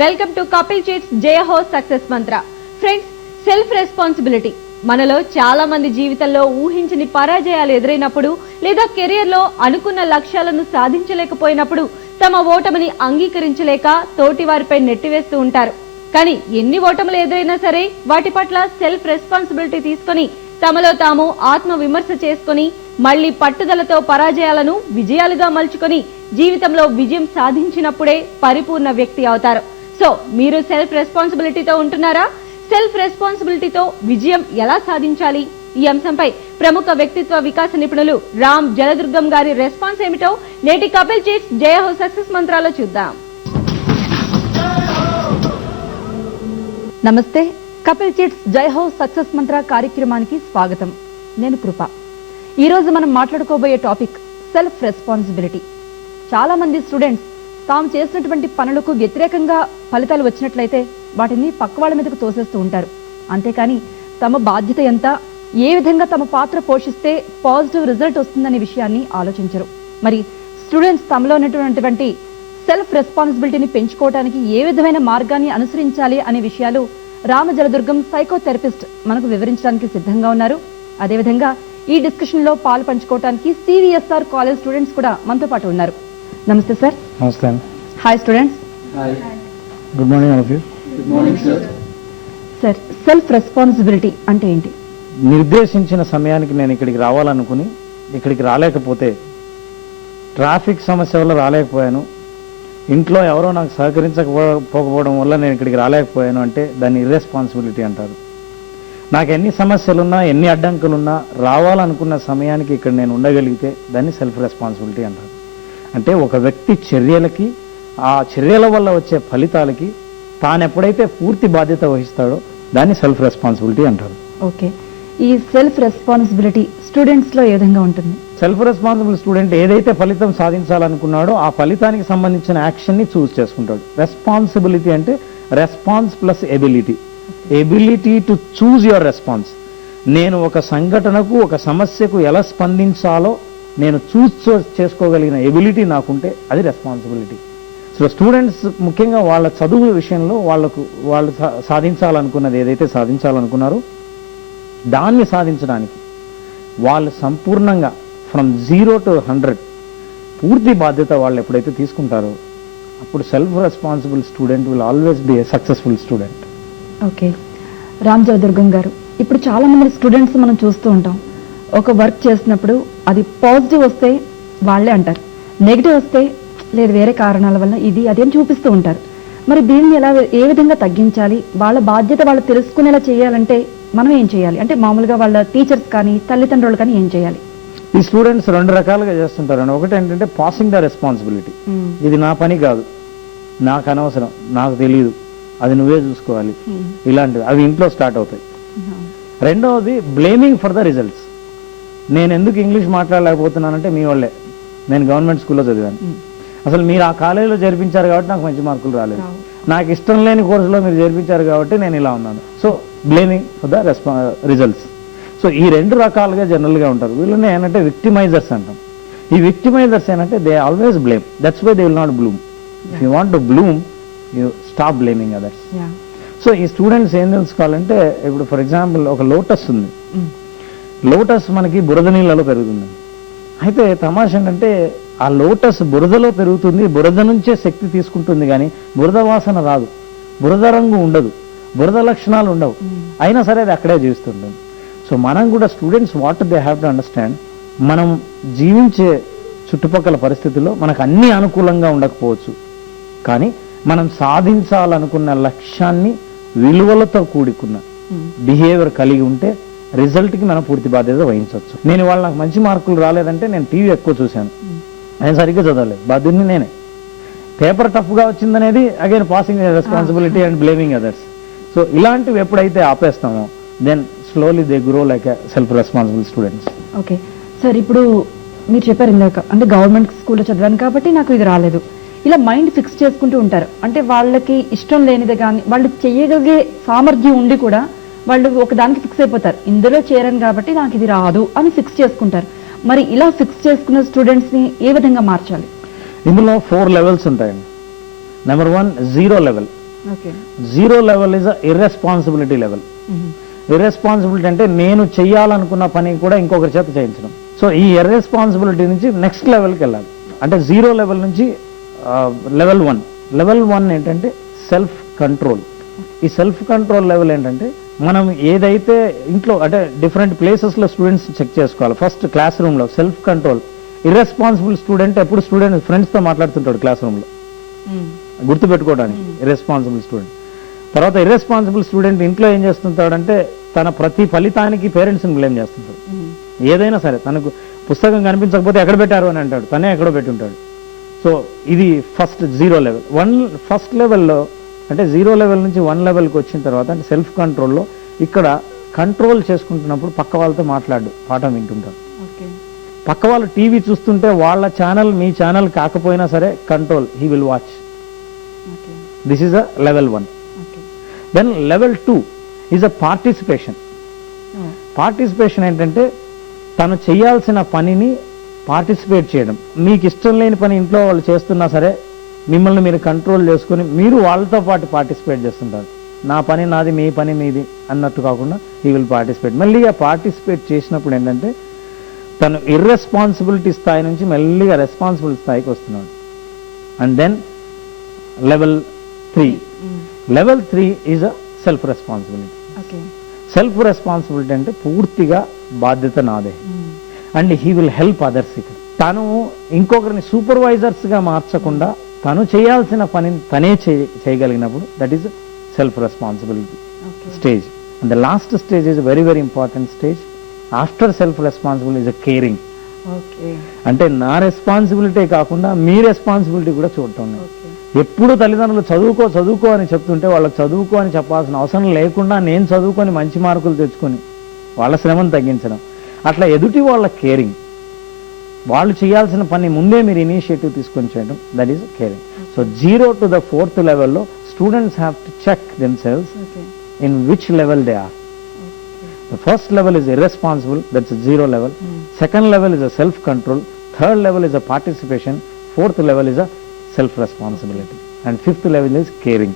Welcome to Kapil chits Jai Ho success Mantra. Friends, self responsibility మనలో చాలా మంది జీవితంలో ఊహించని పరాజయాలు ఎదురైనప్పుడు లేదా కెరియర్ లో అనుకున్న లక్ష్యాలను సాధించలేకపోయినప్పుడు తమ ఓటమిని అంగీకరించలేక తోటి వారిపై నెట్టివేస్తూ ఉంటారు. కానీ ఎన్ని ఓటములు ఎదురైనా సరే వాటి పట్ల సెల్ఫ్ రెస్పాన్సిబిలిటీ తీసుకుని తమలో తాము ఆత్మ విమర్శ చేసుకుని మళ్లీ పట్టుదలతో పరాజయాలను విజయాలుగా మలుచుకొని జీవితంలో విజయం సాధించినప్పుడే పరిపూర్ణ వ్యక్తి అవుతారు. సో మీరు సెల్ఫ్ రెస్పాన్సిబిలిటీతో ఉంటున్నారా? సెల్ఫ్ రెస్పాన్సిబిలిటీతో విజయం ఎలా సాధించాలి? ఈ అంశంపై ప్రముఖ వ్యక్తిత్వ వికాస నిపుణులు రామ్ జలదుర్గం గారి రెస్పాన్స్ ఏమిటో నేటి కపిల్ చిట్స్ జయహో సక్సెస్ మంత్రాలో చూద్దాం. నమస్తే, కపిల్ చిట్స్ జయహో సక్సెస్ మంత్ర కార్యక్రమానికి స్వాగతం. నేను కృప. ఈ రోజు మనం మాట్లాడుకోబోయే టాపిక్ సెల్ఫ్ రెస్పాన్సిబిలిటీ. చాలా మంది స్టూడెంట్స్ తాము చేసినటువంటి పనులకు వ్యతిరేకంగా ఫలితాలు వచ్చినట్లయితే వాటిని పక్క వాళ్ళ మీదకు తోసేస్తూ ఉంటారు. అంతేకాని తమ బాధ్యత ఎంత, ఏ విధంగా తమ పాత్ర పోషిస్తే పాజిటివ్ రిజల్ట్ వస్తుందనే విషయాన్ని ఆలోచించరు. మరి స్టూడెంట్స్ తమలో ఉన్నటువంటి సెల్ఫ్ రెస్పాన్సిబిలిటీని పెంచుకోవడానికి ఏ విధమైన మార్గాన్ని అనుసరించాలి అనే విషయాలు రామజలదుర్గం సైకోథెరపిస్ట్ మనకు వివరించడానికి సిద్ధంగా ఉన్నారు. అదేవిధంగా ఈ డిస్కషన్ లో పాలు పంచుకోవడానికి సివిఎస్ఆర్ కాలేజ్ స్టూడెంట్స్ కూడా మనతో పాటు ఉన్నారు. నమస్తే సార్. నమస్తే. Hi students. Hi. Good morning all of you. Good morning sir. Sir, self responsibility అంటే ఏంటి? నిర్దేశించిన సమయానికి నేను ఇక్కడికి రావాలనుకుని ఇక్కడికి రాలేకపోతే, ట్రాఫిక్ సమస్య వల్ల రాలేకపోయాను, ఇంట్లో ఎవరో నాకు సహకరించకపోవడం వల్ల నేను ఇక్కడికి రాలేకపోయాను అంటే దాన్ని ఇర్రెస్పాన్సిబిలిటీ అంటారు. నాకు ఎన్ని సమస్యలున్నా ఎన్ని అడ్డంకులున్నా రావాలనుకున్న సమయానికి ఇక్కడ నేను ఉండగలిగితే దాన్ని సెల్ఫ్ రెస్పాన్సిబిలిటీ అంటారు. అంటే ఒక వ్యక్తి చర్యలకి, ఆ చర్యల వల్ల వచ్చే ఫలితాలకి తాను ఎప్పుడైతే పూర్తి బాధ్యత వహిస్తాడో దాన్ని సెల్ఫ్ రెస్పాన్సిబిలిటీ అంటారు. ఓకే, ఈ సెల్ఫ్ రెస్పాన్సిబిలిటీ స్టూడెంట్స్ లో ఏ విధంగా ఉంటుంది? సెల్ఫ్ రెస్పాన్సిబుల్ స్టూడెంట్ ఏదైతే ఫలితం సాధించాలనుకున్నాడో ఆ ఫలితానికి సంబంధించిన యాక్షన్ ని చూస్ చేసుకుంటాడు. రెస్పాన్సిబిలిటీ అంటే response plus ability. Ability to choose your response. నేను ఒక సంఘటనకు, ఒక సమస్యకు ఎలా స్పందించాలో నేను చూస్ చేసుకోగలిగిన ఎబిలిటీ నాకుంటే అది రెస్పాన్సిబిలిటీ. సో స్టూడెంట్స్ ముఖ్యంగా వాళ్ళ చదువు విషయంలో వాళ్ళు సాధించాలనుకున్నది ఏదైతే సాధించాలనుకున్నారో దాన్ని సాధించడానికి వాళ్ళు సంపూర్ణంగా ఫ్రమ్ 0 to 100 పూర్తి బాధ్యత వాళ్ళు ఎప్పుడైతే తీసుకుంటారో అప్పుడు self responsible student will always be a successful student. Okay, Ram Jaladurgam గారు, ఇప్పుడు చాలా మంది స్టూడెంట్స్ మనం చూస్తూ ఉంటాం. ఒక వర్క్ చేసినప్పుడు అది పాజిటివ్ వస్తే వాళ్ళే అంటారు, నెగిటివ్ వస్తే లేదు వేరే కారణాల వల్ల ఇది అదేం చూపిస్తూ ఉంటారు. మరి దీన్ని ఏ విధంగా తగ్గించాలి? వాళ్ళ బాధ్యత వాళ్ళు తెలుసుకునేలా చేయాలంటే మనం ఏం చేయాలి? అంటే మామూలుగా వాళ్ళ టీచర్స్ కానీ తల్లిదండ్రులు కానీ ఏం చేయాలి? ఈ స్టూడెంట్స్ రెండు రకాలుగా చేస్తుంటారండి. ఒకటి ఏంటంటే పాసింగ్ ద రెస్పాన్సిబిలిటీ. ఇది నా పని కాదు, నాకు అనవసరం, నాకు తెలియదు, అది నువ్వే చూసుకోవాలి, ఇలాంటివి అవి ఇంట్లో స్టార్ట్ అవుతాయి. రెండవది బ్లేమింగ్ ఫర్ ద రిజల్ట్స్. నేను ఎందుకు ఇంగ్లీష్ మాట్లాడలేకపోతున్నానంటే మీ వాళ్ళే, నేను గవర్నమెంట్ స్కూల్లో చదివాను, అసలు మీరు ఆ కాలేజీలో జరిపించారు కాబట్టి నాకు మంచి మార్కులు రాలేదు, నాకు ఇష్టం లేని కోర్సులో మీరు జరిపించారు కాబట్టి నేను ఇలా ఉన్నాను. So blaming for the results. So ఈ రెండు రకాలుగా జనరల్గా ఉంటారు. వీళ్ళని ఏంటంటే విక్టిమైజర్స్ అంటాం. ఈ విక్టిమైజర్స్ ఏంటంటే they always blame, that's why they will not bloom. If you want to bloom you stop blaming others. So ఈ స్టూడెంట్స్ ఏం తెలుసుకోవాలంటే, ఇప్పుడు ఫర్ ఎగ్జాంపుల్ ఒక లోటస్ ఉంది. లోటస్ మనకి బురద నీళ్ళలో పెరుగుతుంది. అయితే తమాష ఏంటంటే ఆ లోటస్ బురదలో పెరుగుతుంది, బురద నుంచే శక్తి తీసుకుంటుంది, కానీ బురద వాసన రాదు, బురద రంగు ఉండదు, బురద లక్షణాలు ఉండవు, అయినా సరే అది అక్కడే జీవిస్తుంటుంది. సో మనం కూడా students what they have to understand, మనం జీవించే చుట్టుపక్కల పరిస్థితుల్లో మనకు అన్ని అనుకూలంగా ఉండకపోవచ్చు, కానీ మనం సాధించాలనుకున్న లక్ష్యాన్ని విలువలతో కూడుకున్న బిహేవియర్ కలిగి ఉంటే రిజల్ట్కి మనం పూర్తి బాధ్యత వహించవచ్చు. నేను వాళ్ళు నాకు మంచి మార్కులు రాలేదంటే నేను టీవీ ఎక్కువ చూశాను, నేను సరిగ్గా చదవలేదు, బాధ్యతని నేనే. పేపర్ టఫ్గా వచ్చిందనేది again passing responsibility and blaming others. So ఇలాంటివి ఎప్పుడైతే ఆపేస్తామో then slowly they grow like self responsible students. Okay sir, ఇప్పుడు మీరు చెప్పారు ఇందాక, అంటే గవర్నమెంట్ స్కూల్లో చదివాను కాబట్టి నాకు ఇది రాలేదు, ఇలా మైండ్ ఫిక్స్ చేసుకుంటూ ఉంటారు. అంటే వాళ్ళకి ఇష్టం లేనిదే కానీ వాళ్ళు చేయగలిగే సామర్థ్యం ఉండి కూడా వాళ్ళు ఒక దానికి ఫిక్స్ అయిపోతారు, ఇందులో చేరాను కాబట్టి నాకు ఇది రాదు అని ఫిక్స్ చేసుకుంటారు. మరి ఇలా ఫిక్స్ చేసుకున్న స్టూడెంట్స్ ని ఏ విధంగా మార్చాలి? ఇందులో 4 లెవెల్స్ ఉంటాయండి. Number 1 0 level. Okay. Zero level is a irresponsibility level. Irresponsibility అంటే నేను చెయ్యాలనుకున్న పని కూడా ఇంకొకరి చేత చేయించడం. సో ఈ ఇర్రెస్పాన్సిబిలిటీ నుంచి నెక్స్ట్ లెవెల్కి వెళ్ళాలి. అంటే జీరో లెవెల్ నుంచి లెవెల్ 1. లెవెల్ 1 ఏంటంటే సెల్ఫ్ కంట్రోల్. ఈ సెల్ఫ్ కంట్రోల్ లెవెల్ ఏంటంటే మనం ఏదైతే ఇంట్లో అంటే డిఫరెంట్ ప్లేసెస్లో స్టూడెంట్స్ చెక్ చేసుకోవాలి. ఫస్ట్ క్లాస్ రూమ్లో సెల్ఫ్ కంట్రోల్. ఇర్రెస్పాన్సిబుల్ స్టూడెంట్ ఎప్పుడు స్టూడెంట్ ఫ్రెండ్స్తో మాట్లాడుతుంటాడు క్లాస్ రూమ్లో, గుర్తుపెట్టుకోవడానికి ఇర్రెస్పాన్సిబుల్ స్టూడెంట్. తర్వాత ఇర్రెస్పాన్సిబుల్ స్టూడెంట్ ఇంట్లో ఏం చేస్తుంటాడంటే తన ప్రతి ఫలితానికి పేరెంట్స్ని బ్లేమ్ చేస్తుంటాడు. ఏదైనా సరే తనకు పుస్తకం కనిపించకపోతే ఎక్కడ పెట్టారు అని అంటాడు, తనే ఎక్కడో పెట్టి ఉంటాడు. సో ఇది ఫస్ట్ జీరో లెవెల్. ఫస్ట్ లెవెల్లో అంటే జీరో లెవెల్ నుంచి 1 లెవెల్కి వచ్చిన తర్వాత అంటే సెల్ఫ్ కంట్రోల్లో ఇక్కడ కంట్రోల్ చేసుకుంటున్నప్పుడు పక్క వాళ్ళతో మాట్లాడు, పాఠం వింటుంటాడు. పక్క వాళ్ళు టీవీ చూస్తుంటే వాళ్ళ ఛానల్ మీ ఛానల్ కాకపోయినా సరే control, he will watch. This is a level 1. Then level 2 is a participation. Participation ఏంటంటే తను చేయాల్సిన పనిని పార్టిసిపేట్ చేయడం. మీకు ఇష్టం లేని పని ఇంట్లో వాళ్ళు చేస్తున్నా సరే మిమ్మల్ని మీరు కంట్రోల్ చేసుకుని మీరు వాళ్ళతో పాటు పార్టిసిపేట్ చేస్తుంటారు. నా పని నాది, మీ పని మీది అన్నట్టు కాకుండా ఈ విల్ పార్టిసిపేట్. మెల్లిగా పార్టిసిపేట్ చేసినప్పుడు ఏంటంటే తను ఇర్రెస్పాన్సిబిలిటీ స్థాయి నుంచి మెల్లిగా రెస్పాన్సిబుల్ స్థాయికి వస్తున్నాడు. And then level 3. Level 3 is a self responsibility. Self responsibility అంటే పూర్తిగా బాధ్యత నాదే. And he will help others. ఇక్కడ తను ఇంకొకరిని సూపర్వైజర్స్గా మార్చకుండా తను చేయాల్సిన పనిని తనే చేయగలిగినప్పుడు that is self responsibility stage. And the last stage is very very important stage. After self responsibility is a caring. అంటే నా రెస్పాన్సిబిలిటీ కాకుండా మీ రెస్పాన్సిబిలిటీ కూడా చూడటం. ఎప్పుడు తల్లిదండ్రులు చదువుకో అని చెప్తుంటే వాళ్ళకి చదువుకో అని చెప్పాల్సిన అవసరం లేకుండా నేను చదువుకొని మంచి మార్కులు తెచ్చుకొని వాళ్ళ శ్రమను తగ్గించడం, అట్లా ఎదుటి వాళ్ళ కేరింగ్. వాళ్ళు చేయాల్సిన పని ముందే మీరు ఇనిషియేటివ్ తీసుకొని చేయడం, that is caring. So 0 to the 4th లెవెల్లో students have to check themselves in which level they are. The first level is irresponsible, that's a 0 level. Second level is a self-control. Third level is a participation. Fourth level is a self-responsibility. And fifth level is caring.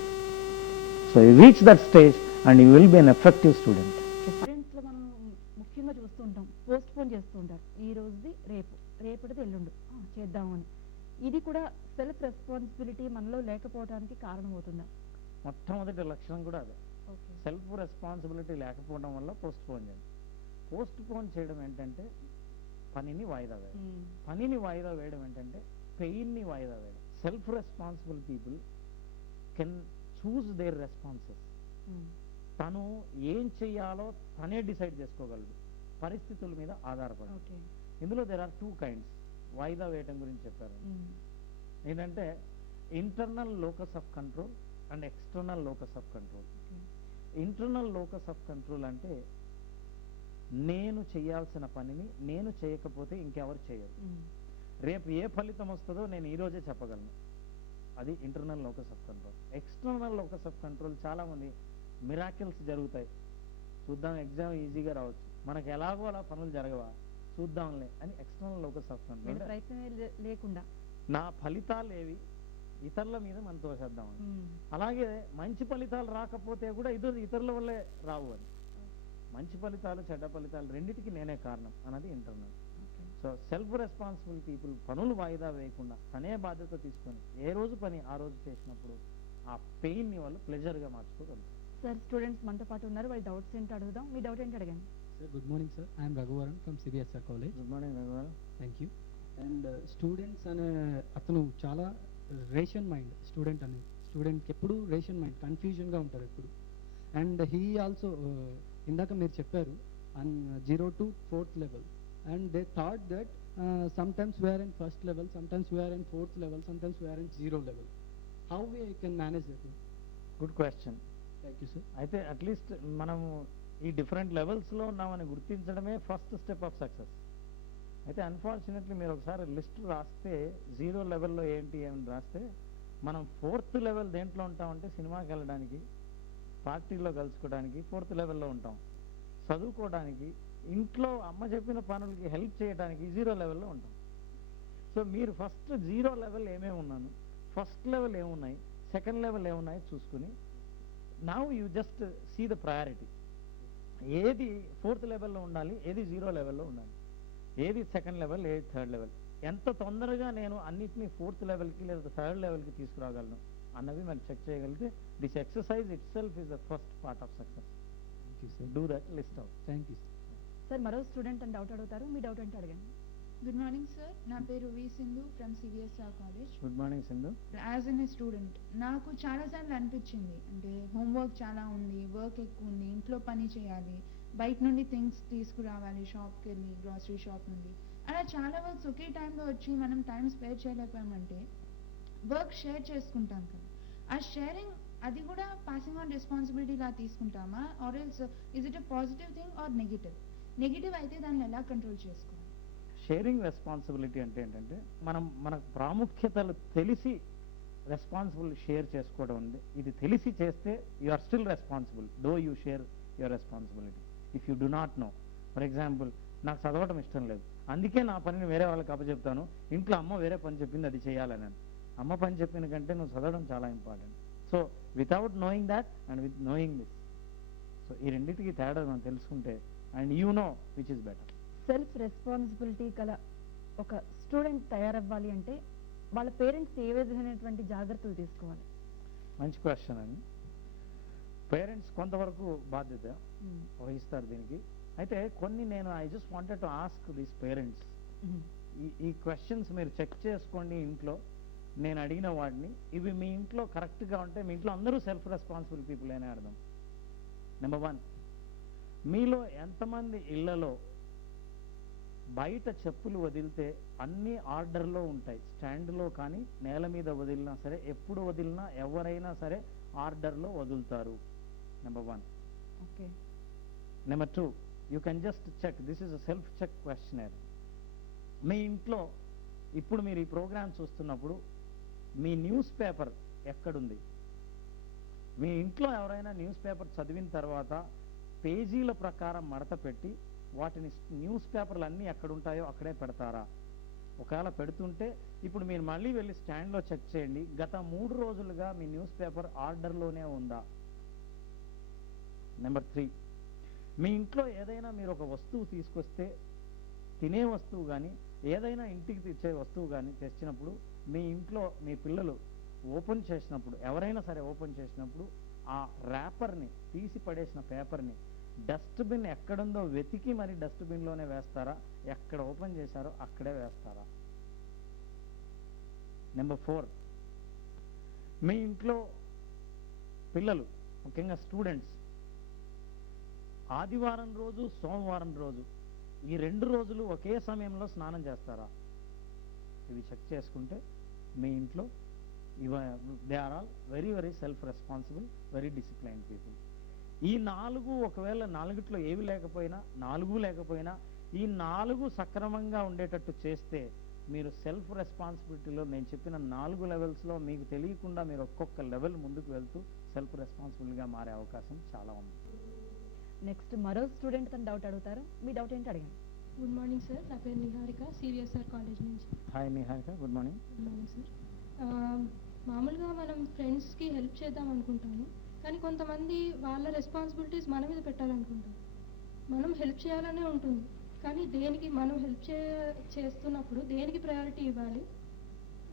So you reach that stage and you will be an effective student. పేరెంట్స్లో మనం ముఖ్యంగా చూస్తూ ఉంటాం, post phone చేస్తూ ఉంటారు. ఈ రోజుది రేపటిది ఎల్లుండు చేద్దామని. ఇది కూడా సెల్ఫ్ రెస్పాన్సిబిలిటీ మనలో లేకపోవడానికి కారణమవుతుందా? మొట్టమొదటి లక్షణం కూడా అదే. సెల్ఫ్ రెస్పాన్సిబిలిటీ లేకపోవడం వల్ల పోస్ట్ పోన్ చేయడం. పోస్ట్ పోన్ చేయడం ఏంటంటే పనిని వాయిదా వేయడం. పనిని వాయిదా వేయడం ఏంటంటే పెయిన్ని వాయిదా వేయడం. Self responsible people can choose their responses. తను ఏం చెయ్యాలో తనే డిసైడ్ చేసుకోగలడు, పరిస్థితుల మీద ఆధారపడి. ఇందులో దేర్ ఆర్ 2 kinds. వాయిదా వేయడం గురించి చెప్పారు ఏంటంటే internal locus of control and external locus of control. Internal locus of control అంటే నేను చేయాల్సిన పనిని నేను చేయకపోతే ఇంకెవరు చేయరు. రేపు ఏ ఫలితం వస్తుందో నేను ఈ రోజే చెప్పగలను. అది internal locus of control. External locus of control చాలా మంది మిరాకిల్స్ జరుగుతాయి, చూద్దాం ఎగ్జామ్ ఈజీగా రావచ్చు, మనకు ఎలాగో అలా పనులు జరగవా చూద్దాంలే అని ఎక్స్టర్నల్ లోకస్ ఆఫ్ కంట్రోల్. ప్రయత్నమే లేకుండా నా ఫలితాలు ఏవి ఇతరుల మీద మనం తోసేద్దామని. అలాగే మంచి ఫలితాలు రాకపోతే కూడా ఇతరుల వల్లే రావు అని. మంచి ఫలితాలు చెడ్డ ఫలితాలు రెండింటికి నేనే కారణం అన్నది internal. So self responsible people పనులు వాయిదా వేయకుండా తనే బాధ్యత తీసుకొని ఏ రోజు పని ఆ రోజు చేసినప్పుడు ఆ పెయిన్ ని వాళ్ళు ప్లెజర్ గా మార్చుకోగలుగుతారు. సార్ స్టూడెంట్స్ మనతో పాటు ఉన్నారు, వాళ్ళ డౌట్స్ ఏంటో అడుగుదాం. మీ డౌట్ ఏంటి అడగండి. Sir, good morning, sir. I am Raghuvaran from CBSR College. Good morning రఘువర్. Thank you. And స్టూడెంట్స్ అనే అతను చాలా రేషన్ మైండ్ స్టూడెంట్కి ఎప్పుడు రేషన్ మైండ్ కన్ఫ్యూజన్గా ఉంటారు ఎప్పుడు. అండ్ హీ ఆల్సో ఇందాక మీరు చెప్పారు 0 to 4th level and they thought that sometimes we are in 1st level, sometimes we are in 4th level, sometimes we are in 0 level. How we can manage that? Good question. Thank you, sir. అయితే at least మనము ఈ different లెవెల్స్లో ఉన్నామని గుర్తించడమే first step of success. అయితే unfortunately మీరు ఒకసారి list రాస్తే 0 లెవెల్లో ఏంటి ఏమని రాస్తే మనం 4th లెవెల్ దేంట్లో ఉంటామంటే సినిమాకి వెళ్ళడానికి, పార్టీలో కలుసుకోవడానికి 4th లెవెల్లో ఉంటాం. చదువుకోవడానికి, ఇంట్లో అమ్మ చెప్పిన పనులకి హెల్ప్ చేయడానికి 0 లెవెల్లో ఉంటాం. సో మీరు ఫస్ట్ 0 లెవెల్ ఏమేమి ఉన్నాను, ఫస్ట్ లెవెల్ ఏమున్నాయి, సెకండ్ లెవెల్ ఏమున్నాయో చూసుకుని now you just see the priority. ఏది ఫోర్త్ లెవెల్లో ఉండాలి, ఏది 0 లెవెల్లో ఉండాలి, ఏది సెకండ్ లెవెల్, ఏది థర్డ్ లెవెల్, ఎంత తొందరగా నేను అన్నిటినీ ఫోర్త్ లెవెల్కి లేదా థర్డ్ లెవెల్కి తీసుకురాగలను అన్నవి మనం చెక్ చేయగలిగితే this exercise it self is the first part of success. Do that, list out. Thank you. Sir మరో స్టూడెంట్ అని డౌట్ అడుగుతారు, మీ డౌట్ అంటే అడగండి. గుడ్ మార్నింగ్ సార్, నా పేరు V Sindhu from CVSR college. Good morning Sindhu. As an a student నాకు చాలాసార్లు అనిపించింది, అంటే హోంవర్క్ చాలా ఉంది, వర్క్ ఎక్కువ ఉంది, ఇంట్లో పని చేయాలి, బయట నుండి థింగ్స్ తీసుకురావాలి, షాప్కి వెళ్ళి గ్రాసరీ షాప్ నుండి, అలా చాలా వర్క్స్ ఒకే టైంలో వచ్చి మనం టైం స్పేర్ చేయలేకపోయామంటే వర్క్ షేర్ చేసుకుంటాం కదా, ఆ షేరింగ్ అది కూడా పాసింగ్ ఆన్ రెస్పాన్సిబిలిటీ లా తీసుకుంటామా, or else is it a positive thing or negative? Negative అయితే దాన్ని ఎలా కంట్రోల్ చేసుకోవాలి? షేరింగ్ రెస్పాన్సిబిలిటీ అంటే ఏంటంటే మన ప్రాముఖ్యతలు తెలిసి రెస్పాన్సిబుల్ షేర్ చేసుకోవడం ఉంది. ఇది తెలిసి చేస్తే you are still responsible though you share your responsibility. If you do not know, for example నాకు చదవటం ఇష్టం లేదు, అందుకే నా పనిని వేరే వాళ్ళకి అప్పచెప్తాను, ఇంట్లో అమ్మ వేరే పని చెప్పింది అది చేయాలని. అమ్మ పని చెప్పిన కంటే నువ్వు చదవడం చాలా important. So without knowing that and with knowing this, so ఈ రెండింటికి తేడా మనం తెలుసుకుంటే and you know which is better. Self responsibility గల ఒక స్టూడెంట్ తయారవ్వాలి అంటే వాళ్ళ పేరెంట్స్ ఏ విధమైనటువంటి జాగ్రత్తలు తీసుకోవాలి? మంచి క్వశ్చన్ అండి. పేరెంట్స్ కొంతవరకు బాధ్యత వహిస్తారు దీనికి. అయితే కొన్ని నేను I just wanted to ask these parents, ఈ క్వశ్చన్స్ మీరు చెక్ చేసుకోండి ఇంట్లో. నేను అడిగిన వాడిని ఇవి మీ ఇంట్లో కరెక్ట్గా ఉంటే మీ ఇంట్లో అందరూ సెల్ఫ్ రెస్పాన్సిబుల్ పీపుల్ అనే అర్థం. నెంబర్ 1, మీలో ఎంతమంది ఇళ్లలో బయట చెప్పులు వదిలితే అన్ని ఆర్డర్లో ఉంటాయి, స్టాండ్లో కానీ నేల మీద వదిలినా సరే, ఎప్పుడు వదిలినా ఎవరైనా సరే ఆర్డర్లో వదులుతారు? Number 1. Okay. Number 2, you can just check, this is a self check questionnaire. మీ ఇంట్లో ఇప్పుడు మీరు ఈ ప్రోగ్రామ్ చూస్తున్నప్పుడు మీ న్యూస్ పేపర్ ఎక్కడుంది? మీ ఇంట్లో ఎవరైనా న్యూస్ పేపర్ చదివిన తర్వాత పేజీల ప్రకారం మడత పెట్టి వాటిని న్యూస్ పేపర్లు అన్నీ ఎక్కడుంటాయో అక్కడే పెడతారా? ఒకవేళ పెడుతుంటే ఇప్పుడు మీరు మళ్ళీ వెళ్ళి స్టాండ్లో చెక్ చేయండి, గత 3 రోజులుగా మీ న్యూస్ పేపర్ ఆర్డర్లోనే ఉందా? నెంబర్ 3, మీ ఇంట్లో ఏదైనా మీరు ఒక వస్తువు తీసుకొస్తే, తినే వస్తువు కానీ ఏదైనా ఇంటికి తెచ్చే వస్తువు కానీ తెచ్చినప్పుడు మీ ఇంట్లో మీ పిల్లలు ఓపెన్ చేసినప్పుడు, ఎవరైనా సరే ఓపెన్ చేసినప్పుడు ఆ ర్యాపర్ని తీసి పడేసిన పేపర్ని డస్ట్బిన్ ఎక్కడుందో వెతికి మరి డస్ట్బిన్లోనే వేస్తారా? ఎక్కడ ఓపెన్ చేశారో అక్కడే వేస్తారా? నెంబర్ 4, మీ ఇంట్లో పిల్లలు ముఖ్యంగా స్టూడెంట్స్ ఆదివారం రోజు సోమవారం రోజు ఈ 2 రోజులు ఒకే సమయంలో స్నానం చేస్తారా? ఇవి చెక్ చేసుకుంటే మీ ఇంట్లో they are all very very self responsible, very discipline people. ఈ 4 ఒకవేళ 4ట్లో ఏవి లేకపోయినా, 4 లేకపోయినా ఈ 4 సక్రమంగా ఉండేటట్టు చేస్తే మీరు సెల్ఫ్ రెస్పాన్సిబిలిటీలో నేను చెప్పిన 4 లెవెల్స్లో మీకు తెలియకుండా మీరు ఒక్కొక్క లెవెల్ ముందుకు వెళ్తూ సెల్ఫ్ రెస్పాన్సిబుల్గా మారే అవకాశం చాలా ఉంది. నెక్స్ట్ మరో స్టూడెంట్ తన డౌట్ అడుగుతారు, మీ డౌట్ ఏంటి అడగండి. గుడ్ మార్నింగ్ సార్, నా పేరు నిహారిక, సివిఎస్ఆర్ కాలేజ్ నుంచి. Hi Niharika, good morning. Good morning sir. మామూలుగా మనం ఫ్రెండ్స్కి హెల్ప్ చేద్దాం అనుకుంటాము, కానీ కొంతమంది వాళ్ళ రెస్పాన్సిబిలిటీస్ మన మీద పెట్టాలనుకుంటాం. మనం హెల్ప్ చేయాలనే ఉంటుంది, కానీ దేనికి మనం హెల్ప్ చేస్తున్నప్పుడు దేనికి ప్రయారిటీ ఇవ్వాలి,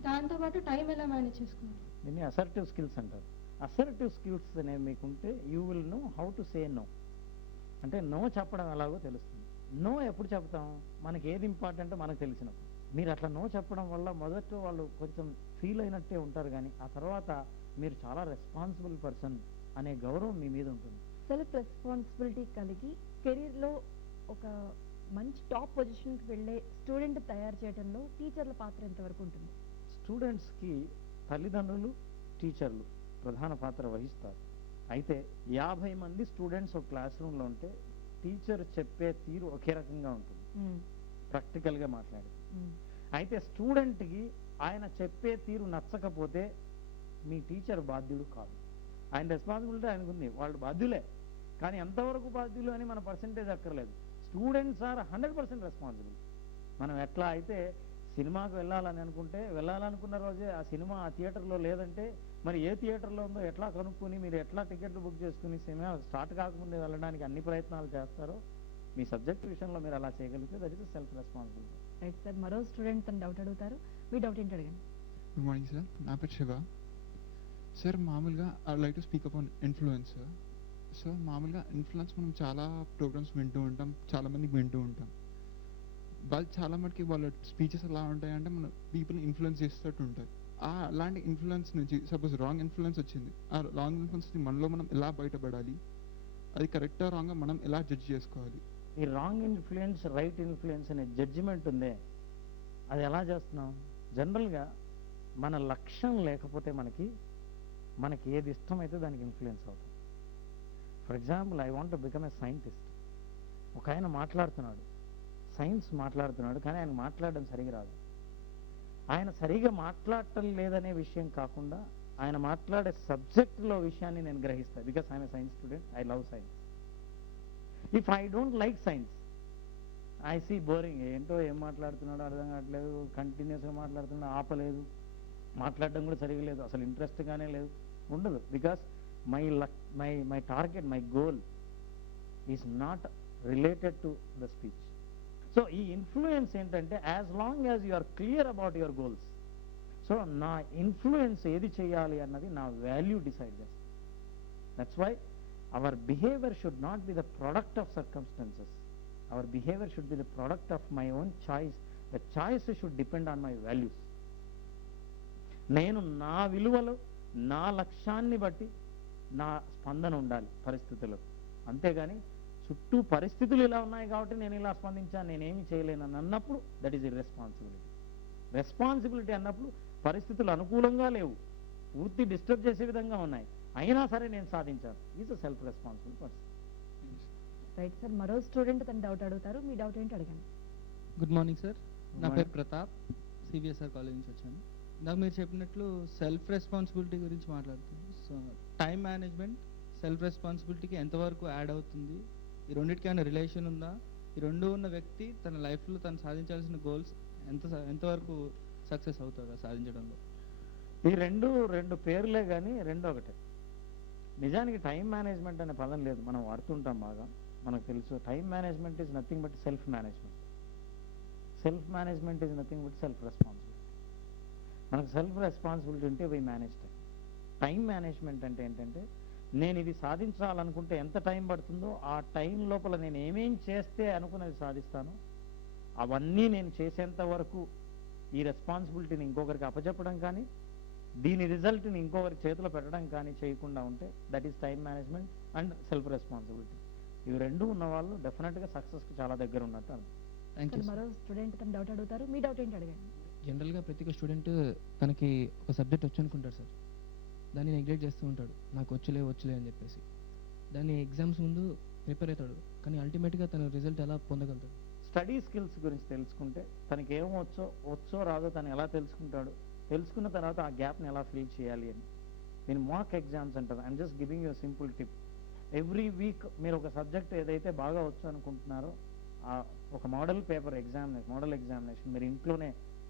దాంతోపాటు టైం ఎలా మేనేజ్ చేసుకోవాలి? దీన్ని అసర్టివ్ స్కిల్స్ అంటారు. అసర్టివ్ స్కిల్స్ అనేవి మీకుంటే you will know how to say no. అంటే నో చెప్పడం ఎలాగో తెలుస్తుంది. నో ఎప్పుడు చెప్తాం? మనకి ఏది ఇంపార్టెంటో మనకు తెలిసినప్పుడు. మీరు అట్లా నో చెప్పడం వల్ల మొదట వాళ్ళు కొంచెం ఫీల్ అయినట్టే ఉంటారు, కానీ ఆ తర్వాత మీరు చాలా రెస్పాన్సిబుల్ పర్సన్ అనే గౌరవం మీ మీద ఉంటుంది. సెల్ఫ్ రెస్పాన్సిబిలిటీ కలిగి కెరీర్లో ఒక మంచి టాప్ పొజిషన్కి వెళ్ళే స్టూడెంట్ తయారు చేయడంలో టీచర్ల పాత్ర ఎంతవరకు ఉంటుంది? స్టూడెంట్స్కి తల్లిదండ్రులు, టీచర్లు ప్రధాన పాత్ర వహిస్తారు. అయితే 50 మంది స్టూడెంట్స్ ఒక క్లాస్ రూమ్లో ఉంటే టీచర్ చెప్పే తీరు ఒకే రకంగా ఉంటుంది, ప్రాక్టికల్గా మాట్లాడి. అయితే స్టూడెంట్కి ఆయన చెప్పే తీరు నచ్చకపోతే మీ టీచర్ బాధ్యుడు కాదు. ఆయన రెస్పాన్సిబిలిటీ ఆయనకుంది, వాళ్ళు బాధ్యులే, కానీ ఎంతవరకు బాధ్యులు అని మన పర్సంటేజ్ అక్కర్లేదు. Students are 100% responsible. మనం ఎట్లా అయితే సినిమాకు వెళ్ళాలని అనుకుంటే వెళ్ళాలనుకున్న రోజే ఆ సినిమా ఆ థియేటర్లో లేదంటే మరి ఏ థియేటర్లో ఉందో ఎట్లా కనుక్కొని మీరు ఎట్లా టికెట్లు బుక్ చేసుకుని సినిమా స్టార్ట్ కాకముందే వెళ్ళడానికి అన్ని ప్రయత్నాలు చేస్తారో మీ సబ్జెక్ట్ విషయంలో మీరు అలా చేయగలిగితే that is self responsibility. Right sir, మరో స్టూడెంట్ తన డౌట్ అడుగుతారు. మీ డౌట్ ఏంటి అడగండి. గుడ్ మార్నింగ్ సార్, నా పేరు శివ. సార్ మామూలుగా I like to speak up on influence. So మామూలుగా ఇన్ఫ్లుయెన్స్ మనం చాలా ప్రోగ్రామ్స్ వింటూ ఉంటాం, చాలా మందికి వింటూ ఉంటాం. వాళ్ళు చాలా మటుకి వాళ్ళ స్పీచెస్ ఎలా ఉంటాయంటే మన పీపుల్ని ఇన్ఫ్లుయెన్స్ చేసేటట్టు ఉంటాయి. అలాంటి ఇన్ఫ్లుయెన్స్ నుంచి సపోజ్ రాంగ్ ఇన్ఫ్లుయెన్స్ వచ్చింది, ఆ రాంగ్ ఇన్ఫ్లుయెన్స్ మనలో మనం ఎలా బయటపడాలి, అది కరెక్టా రాంగా మనం ఎలా జడ్జ్ చేసుకోవాలి? ఈ రాంగ్ ఇన్ఫ్లుయెన్స్ రైట్ ఇన్ఫ్లుయెన్స్ అనే జడ్జిమెంట్ ఉందే, అది ఎలా చేస్తున్నాం? జనరల్గా మన లక్ష్యం లేకపోతే మనకి ఏది ఇష్టమైతే దానికి ఇన్ఫ్లుయెన్స్ అవుతుంది. For example, I want to become a scientist. ఒక ఆయన మాట్లాడుతున్నాడు, సైన్స్ మాట్లాడుతున్నాడు, కానీ ఆయన మాట్లాడడం సరిగా రాదు. ఆయన సరిగా మాట్లాడటం లేదనే విషయం కాకుండా ఆయన మాట్లాడే సబ్జెక్ట్లో విషయాన్ని నేను గ్రహిస్తాను. Because I'm a science student, I love science. If I don't like science, I see boring. ఏంటో ఏం మాట్లాడుతున్నాడో అర్థం కావట్లేదు, కంటిన్యూస్గా మాట్లాడుతున్నాడు, ఆపలేదు, మాట్లాడడం కూడా సరిగా లేదు, అసలు ఇంట్రెస్ట్గానే లేదు, ఉండదు. Because my target, my goal is not related to the speech. So ఈ ఇన్ఫ్లుయెన్స్ ఏంటంటే, as long as you are clear about your goals, so నా ఇన్ఫ్లుయెన్స్ ఏది చేయాలి అన్నది నా వాల్యూ డిసైడ్ చేస్తుంది. That's why our behavior should not be the product of circumstances. Our behavior should be the product of my own choice. The choice should depend on my values. నేను నా విలువలు, నా లక్ష్యాన్ని బట్టి నా స్పందన ఉండాలి పరిస్థితులకు. అంతేగాని చుట్టూ పరిస్థితులు ఇలా ఉన్నాయి కాబట్టి నేను ఇలా స్పందించాను, నేనేమి చేయలేను అని అన్నప్పుడు దట్ ఈస్ ఇర్రెస్పాన్సిబిలిటీ. రెస్పాన్సిబిలిటీ అన్నప్పుడు పరిస్థితులు అనుకూలంగా లేవు, పూర్తి డిస్టర్బ్ చేసే విధంగా ఉన్నాయి, అయినా సరే నేను సాధించాను, is a self responsible person. Right sir, మరో స్టూడెంట్ తన డౌట్ అడుగుతారు. మీ డౌట్ ఏంటి అడగండి. గుడ్ మార్నింగ్ సార్, నా పేరు ప్రతాప్, సిబిఎస్ఆర్ కాలేజ్ నుంచి వచ్చాను. ఇందాక మీరు చెప్పినట్లు సెల్ఫ్ రెస్పాన్సిబిలిటీ గురించి మాట్లాడుతున్నాను. సో టైం మేనేజ్మెంట్ సెల్ఫ్ రెస్పాన్సిబిలిటీకి ఎంతవరకు యాడ్ అవుతుంది, ఈ రెండింటికి ఏమైనా రిలేషన్ ఉందా, ఈ రెండు ఉన్న వ్యక్తి తన లైఫ్లో తను సాధించాల్సిన గోల్స్ ఎంతవరకు సక్సెస్ అవుతారా సాధించడంలో? ఈ రెండు పేర్లే కానీ రెండు ఒకటే. నిజానికి టైం మేనేజ్మెంట్ అనే పదం లేదు, మనం వాడుతుంటాం బాగా, మనకు తెలుసు. Time management is nothing but self management. Self management is nothing but self responsibility. మనకు సెల్ఫ్ రెస్పాన్సిబిలిటీ ఉంటే we manage time. Time management అంటే ఏంటంటే, నేను ఇది సాధించాలనుకుంటే ఎంత టైం పడుతుందో ఆ టైం లోపల నేను ఏమేం చేస్తే అనుకున్నది సాధిస్తానో అవన్నీ నేను చేసేంత వరకు ఈ రెస్పాన్సిబిలిటీని ఇంకొకరికి అప్పచెప్పడం కానీ దీని రిజల్ట్ని ఇంకొకరి చేతిలో పెట్టడం కానీ చేయకుండా ఉంటే that is time management and self responsibility. ఇవి రెండు ఉన్న వాళ్ళు డెఫినెట్గా సక్సెస్కి చాలా దగ్గర ఉన్నట్టు అర్థం. Thank you. మరో స్టూడెంట్ తన డౌట్ అడుగుతారు. మీ డౌట్ ఏంటి అడగండి. జనరల్గా ప్రతి ఒక్క స్టూడెంట్ తనకి ఒక సబ్జెక్ట్ వచ్చు అనుకుంటాడు సార్, దాన్ని నెగ్లెక్ట్ చేస్తూ ఉంటాడు, నాకు వచ్చులే అని చెప్పేసి. దాన్ని ఎగ్జామ్స్ ముందు ప్రిపేర్ అవుతాడు, కానీ అల్టిమేట్గా తన రిజల్ట్ ఎలా పొందగలుగుతాడు? స్టడీ స్కిల్స్ గురించి తెలుసుకుంటే తనకి ఏమో వచ్చో రాదో తను ఎలా తెలుసుకుంటాడు, తెలుసుకున్న తర్వాత ఆ గ్యాప్ని ఎలా ఫిల్ చేయాలి అని. నేను మాక్ ఎగ్జామ్స్ అంటారు. I'm just giving you simple tip. Every week మీరు ఒక సబ్జెక్ట్ ఏదైతే బాగా వచ్చు అనుకుంటున్నారో ఒక మోడల్ ఎగ్జామినేషన్ మీరు ఇంట్లోనే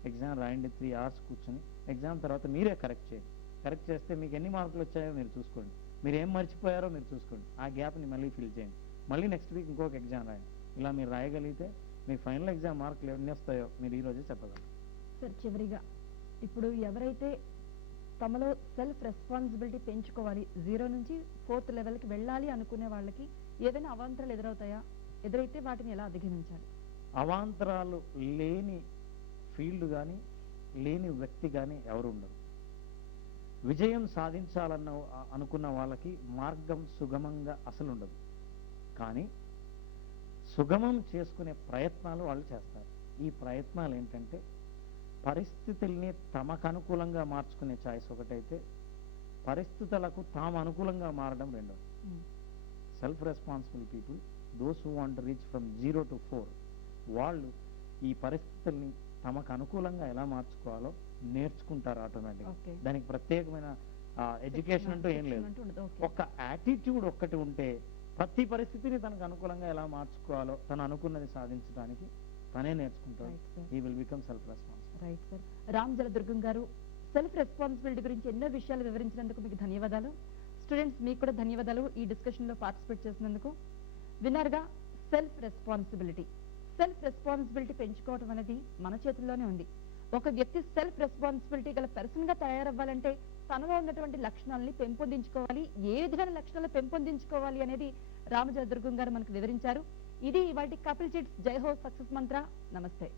ఎగ్జామ్ రాయండి, 3 hours కూర్చొని. ఎగ్జామ్ తర్వాత మీరే కరెక్ట్ చేయండి. కరెక్ట్ చేస్తే మీకు ఎన్ని మార్కులు వచ్చాయో మీరు చూసుకోండి, మీరు ఏం మర్చిపోయారో మీరు చూసుకోండి, ఆ గ్యాప్ని మళ్ళీ ఫిల్ చేయండి. మళ్ళీ నెక్స్ట్ వీక్ ఇంకొక ఎగ్జామ్ రాయండి. ఇలా మీరు రాయగలిగితే మీ ఫైనల్ ఎగ్జామ్ మార్కులు ఎన్ని వస్తాయో మీరు ఈరోజే చెప్పగలరు. సార్, చివరిగా ఇప్పుడు ఎవరైతే తమలో సెల్ఫ్ రెస్పాన్సిబిలిటీ పెంచుకోవాలి, 0 నుంచి 4th లెవెల్కి వెళ్ళాలి అనుకునే వాళ్ళకి ఏదైనా అవాంతరాలు ఎదురవుతాయా? ఎదురైతే వాటిని ఎలా అధిగమించాలి? అవాంతరాలు లేని ఫీల్డ్ కానీ లేని వ్యక్తి కానీ ఎవరు ఉండరు. విజయం అనుకున్న వాళ్ళకి మార్గం సుగమంగా అసలు ఉండదు, కానీ సుగమం చేసుకునే ప్రయత్నాలు వాళ్ళు చేస్తారు. ఈ ప్రయత్నాలు ఏంటంటే, పరిస్థితుల్ని తమకు అనుకూలంగా మార్చుకునే ఛాయిస్ ఒకటైతే, పరిస్థితులకు తాము అనుకూలంగా మారడం రెండోది. Self responsible people, those who want reach from 0 to 4, వాళ్ళు ఈ పరిస్థితుల్ని తమకు అనుకూలంగా ఎలా మార్చుకోవాలో నేర్చుకుంటారు ఆటోమేటిక్గా. దానికి ప్రత్యేకమైన ఎడ్యుకేషన్ అంటూ ఏం లేదు. ఒక యాటిట్యూడ్ ఒక్కటి ఉంటే ప్రతి పరిస్థితిని తనకు అనుకూలంగా ఎలా మార్చుకోవాలో తను అనుకున్నది సాధించడానికి తనే నేర్చుకుంటాడు. He will become self responsible. Right sir. Ram Jaladurgam గారు, సెల్ఫ్ రెస్పాన్సిబిలిటీ గురించి ఎన్నో విషయాలు వివరించినందుకు మీకు ధన్యవాదాలు. స్టూడెంట్స్ మీకు కూడా ధన్యవాదాలు ఈ డిస్కషన్ లో పార్టిసిపేట్ చేసినందుకు. విన్నర్గా సెల్ఫ్ రెస్పాన్సిబిలిటీ పెంచుకోవడం అనేది మన చేతుల్లోనే ఉంది. ఒక వ్యక్తి సెల్ఫ్ రెస్పాన్సిబిలిటీ గల పర్సన్ గా తయారవ్వాలంటే తనలో ఉన్నటువంటి లక్షణాలని పెంపొందించుకోవాలి. ఏ విధమైన లక్షణాలు పెంపొందించుకోవాలి అనేది రామజోగ దుర్గం గారు మనకు వివరించారు. ఇది ఇవాటి కపిల్ చిట్స్ జై హో సక్సెస్ మంత్ర. నమస్తే.